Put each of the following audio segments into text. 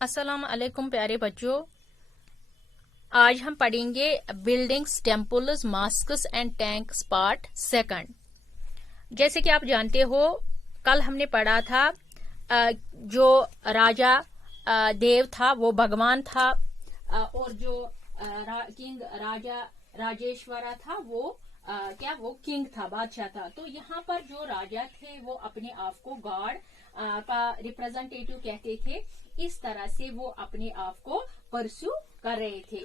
अस्सलाम वालेकुम प्यारे बच्चों। आज हम पढ़ेंगे buildings, temples, mosques and tanks part second. जैसे कि आप जानते हो, कल हमने पढ़ा था जो राजा देव था वो भगवान था, और जो किंग राजा राजेश्वरा था वो वो किंग था, बादशाह था। तो यहाँ पर जो राजा थे वो अपने आप को गॉड का रिप्रेजेंटेटिव कहते थे। इस तरह से वो अपने आप को परस्यू कर रहे थे।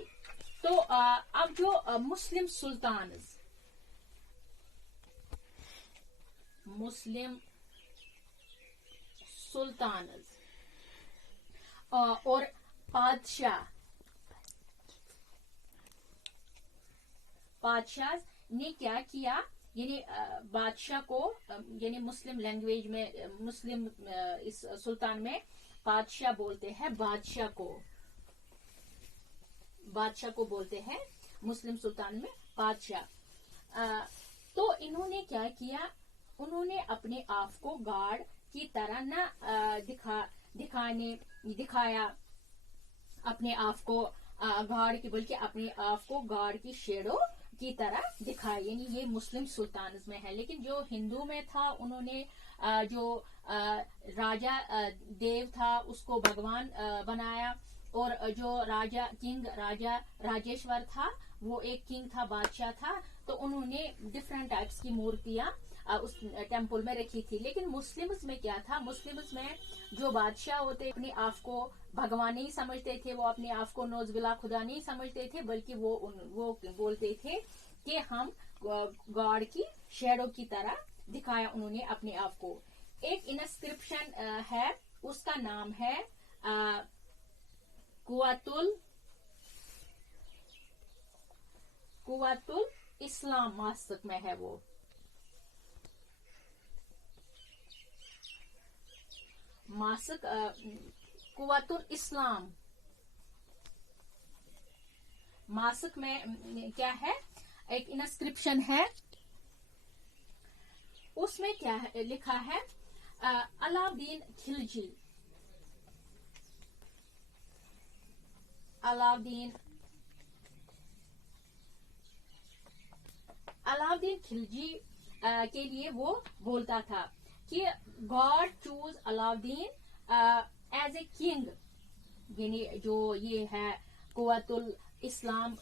तो अब जो मुस्लिम सुल्तान और बादशाह ने क्या किया, यानी बादशाह को, यानी मुस्लिम लैंग्वेज में, मुस्लिम इस सुल्तान में बादशाह बोलते हैं, बादशाह को बोलते हैं मुस्लिम सुल्तान में बादशाह। तो इन्होंने क्या किया, उन्होंने अपने आप को गॉड की तरह ना दिखाया अपने आप को गॉड की, बल्कि अपने आप को गॉड की शेडो की तरह दिखाया। यानी ये मुस्लिम सुल्तान में है। लेकिन जो हिंदू में था, उन्होंने जो राजा देव था उसको भगवान बनाया, और जो राजा राजेश्वर था वो एक किंग था, बादशाह था। तो उन्होंने डिफरेंट टाइप्स की मूर्तियां उस टेम्पल में रखी थी। लेकिन मुस्लिम्स में क्या था, मुस्लिम्स में जो बादशाह होते अपने आप को भगवान नहीं समझते थे, वो अपने आप को नौजबिला खुदा नहीं समझते थे, बल्कि वो बोलते थे कि हम गॉड की शेडो की तरह दिखाया उन्होंने अपने आप को। एक इंस्क्रिप्शन है, उसका नाम है कुव्वतुल इस्लाम मॉस्क में है वो। मॉस्क कुव्वतुल इस्लाम मॉस्क में क्या है, एक इंस्क्रिप्शन है, उसमें क्या है, लिखा है अलाउद्दीन खिलजी। अलाउद्दीन खिलजी के लिए वो बोलता था कि God choose Alauddin as a king. यानी जो ये है कुव्वतुल इस्लाम,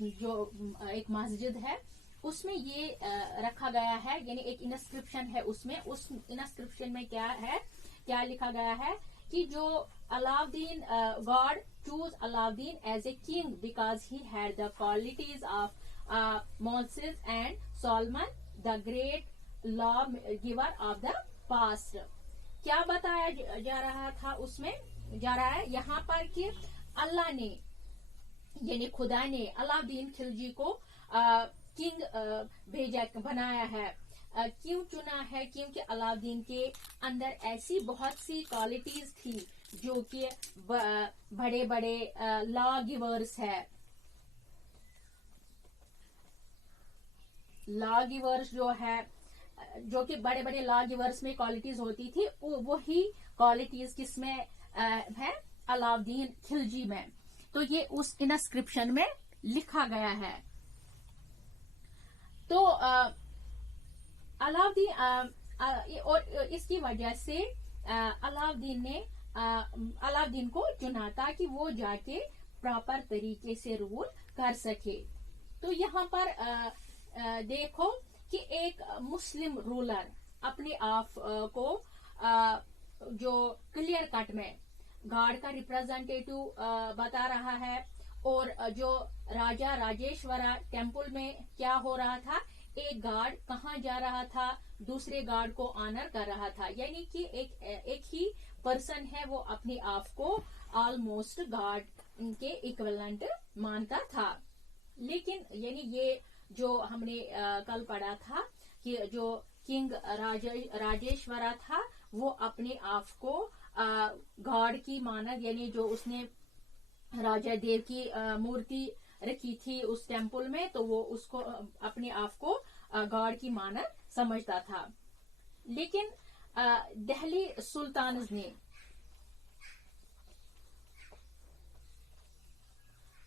जो एक मस्जिद है, उसमें ये रखा गया है। यानी एक इंस्क्रिप्शन है, उसमें उस इंस्क्रिप्शन में क्या लिखा गया है कि जो Alauddin, God choose Alauddin as a king because he had the qualities of Moses and Solomon, the great law giver of the past। क्या बताया जा रहा था, उसमें जा रहा है यहाँ पर कि अल्लाह ने, यानी खुदा ने अलाउद्दीन खिलजी को किंग बनाया है। क्यों चुना है? क्योंकि अलाउद्दीन के अंदर ऐसी बहुत सी क्वालिटीज थी जो कि बड़े बड़े लॉ गिवर्स है। लॉ गिवर्स जो है, जो कि बड़े बड़े लॉ गिवर्स में क्वालिटीज होती थी, वही क्वालिटीज किसमें है? अलाउद्दीन खिलजी में। तो ये उस इंस्क्रिप्शन में लिखा गया है। तो अलाउद्दीन, और इसकी वजह से अलाउद्दीन को चुना ताकि वो जाके प्रॉपर तरीके से रूल कर सके। तो यहाँ पर देखो कि एक मुस्लिम रूलर अपने आप को जो क्लियर कट में गॉड का रिप्रेजेंटेटिव बता रहा है, और जो राजा राजेश्वरा टेम्पल में क्या हो रहा था, एक गार्ड कहाँ जा रहा था, दूसरे गार्ड को ऑनर कर रहा था। यानी कि एक ही पर्सन है, वो अपने आप को ऑलमोस्ट गॉड के इक्विवेलेंट मानता था। लेकिन यानी ये जो हमने कल पढ़ा था कि जो किंग राजेश्वरा था वो अपने आप को गॉड की मानद, यानी जो उसने राजा देव की मूर्ति रखी थी उस टेम्पल में, तो वो उसको अपने आप को गॉड की मानद समझता था। लेकिन दिल्ली सुल्तान ने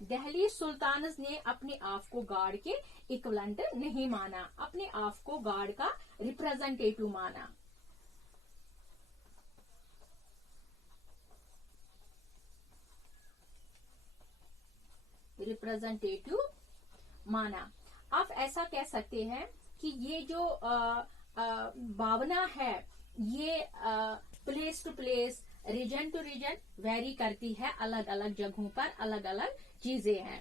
دہلی سلطانز نے اپنے آپ کو گاڈ کے اکولنٹ نہیں مانا, اپنے آپ کو گاڈ کا ریپرزینٹیٹو مانا. ریپرزینٹیٹو مانا. آپ ایسا کہہ سکتے ہیں کہ یہ جو بھاونا ہے یہ place to place, region to region vary کرتی ہے, الگ الگ جگہوں پر الگ الگ چیزیں ہیں.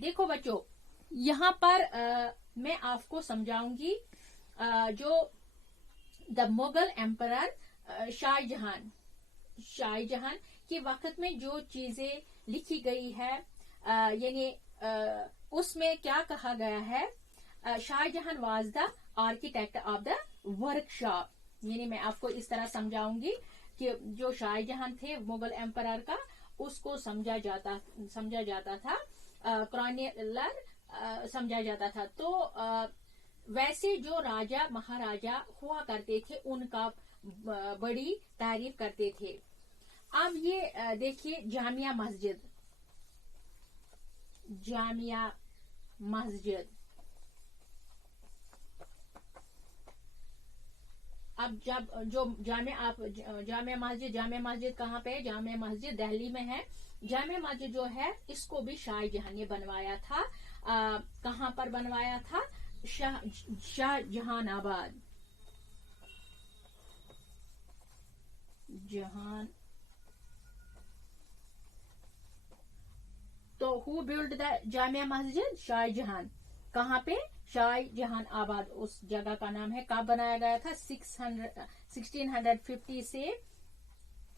دیکھو بچوں, یہاں پر میں آپ کو سمجھاؤں گی جو دا مغل ایمپرر شاہ جہاں کے وقت میں جو چیزیں لکھی گئی ہے, یعنی اس میں کیا کہا گیا ہے, شاہ جہاں was the architect of the work shop. یعنی میں آپ کو اس طرح سمجھاؤں گی کہ جو شاہ جہاں تھے مغل ایمپرر کا, اس کو سمجھا جاتا تھا کرونیلر سمجھا جاتا تھا. تو ویسے جو راجا مہاراجا ہوا کرتے تھے ان کا بڑی تعریف کرتے تھے. اب یہ دیکھیے جامعہ مسجد. اب جب جو جامع مسجد کہاں پہ ہے؟ جامع مسجد دہلی میں ہے. جامع مسجد جو ہے اس کو بھی شاہ جہاں نے بنوایا تھا. کہاں پر بنوایا تھا؟ شاہ جہان آباد. تو ہو بلڈ دا جامع مسجد؟ شاہ جہاں. کہاں پہ؟ شاہ جہان آباد اس جگہ کا نام ہے. کب بنایا گیا تھا؟ 1650 سے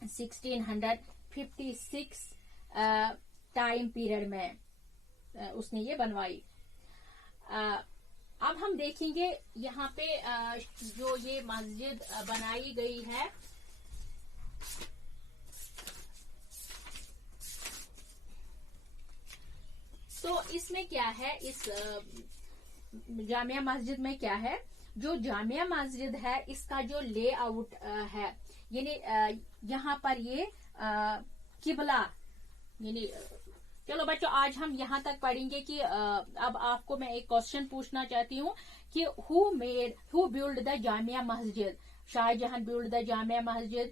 1656 ٹائم پیریڈ میں اس نے یہ بنوائی. اب ہم دیکھیں گے یہاں پہ جو یہ مسجد بنائی گئی ہے, تو اس میں کیا ہے, اس جامعہ مسجد میں کیا ہے؟ جو جامعہ مسجد ہے اس کا جو لے آؤٹ ہے, یعنی یہاں پر یہ قبلہ, یعنی چلو بچوں آج ہم یہاں تک پڑھیں گے کہ اب آپ کو میں ایک کوشچن پوچھنا چاہتی ہوں کہ ہو بلڈ دا جامعہ مسجد؟ شاہ جہاں بلڈ دا جامعہ مسجد.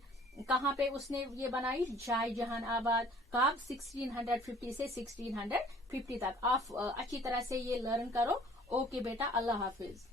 کہاں پہ اس نے یہ بنائی؟ شاہ جہان آباد. کب؟ 1650 سے 1650 تک. آپ اچھی طرح سے یہ لرن کرو. اوکے بیٹا, اللہ حافظ.